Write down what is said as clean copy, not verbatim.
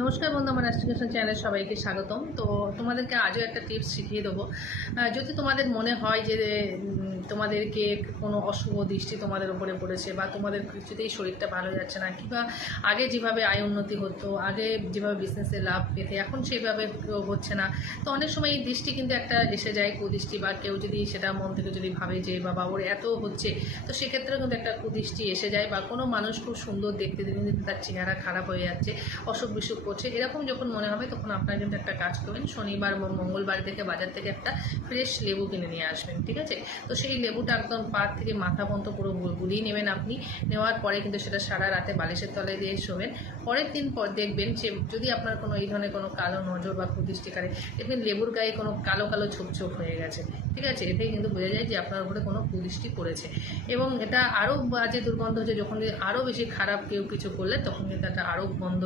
নমস্কার বন্ধু, আমার অ্যাস্ট্রিকেশন চ্যানেলে সবাইকে স্বাগতম। তো তোমাদেরকে আজও একটা টিপস শিখিয়ে দেবো। যদি তোমাদের মনে হয় যে তোমাদেরকে কোনো অশুভ দৃষ্টি তোমাদের উপরে পড়েছে, বা তোমাদের কিছুতেই শরীরটা ভালো যাচ্ছে না, কিংবা আগে যেভাবে আয় উন্নতি হতো, আগে যেভাবে বিজনেসে লাভ পেতে এখন সেইভাবে হচ্ছে না, তো অনেক সময় এই দৃষ্টি কিন্তু একটা এসে যায়, কুদৃষ্টি, বা কেউ যদি সেটা মন থেকে যদি ভাবে যে বাবা ওর এত হচ্ছে, তো সেক্ষেত্রেও কিন্তু একটা কুদৃষ্টি এসে যায়। বা কোনো মানুষ খুব সুন্দর দেখতে দিন দিন তার চেহারা খারাপ হয়ে যাচ্ছে, অসুখ বিসুখ করছে, এরকম যখন মনে হবে তখন আপনারা কিন্তু একটা কাজ করবেন, শনিবার বা মঙ্গলবার থেকে বাজার থেকে একটা ফ্রেশ লেবু কিনে নিয়ে আসবেন, ঠিক আছে? তো সেই লেবুটা একদম পা থেকে মাথা পর্যন্ত পুরো গুলিয়ে নেবেন আপনি। নেওয়ার পরে কিন্তু সেটা সারা রাতে বালিশের তলে দিয়ে শোবেন। পরের দিন পর দেখবেন যে যদি আপনার কোনো এই ধরনের কোনো কালো নজর বা কুদৃষ্টিকারী, দেখবেন লেবুর গায়ে কোনো কালো কালো ছোপ ছোপ হয়ে গেছে, ঠিক আছে? এতেই কিন্তু বোঝা যায় যে আপনার উপরে কোনো কুদৃষ্টি পড়েছে। এবং এটা আরও বাজে দুর্গন্ধ হচ্ছে, যখন আরও বেশি খারাপ কেউ কিছু করলে তখন কিন্তু এটা আরও গন্ধ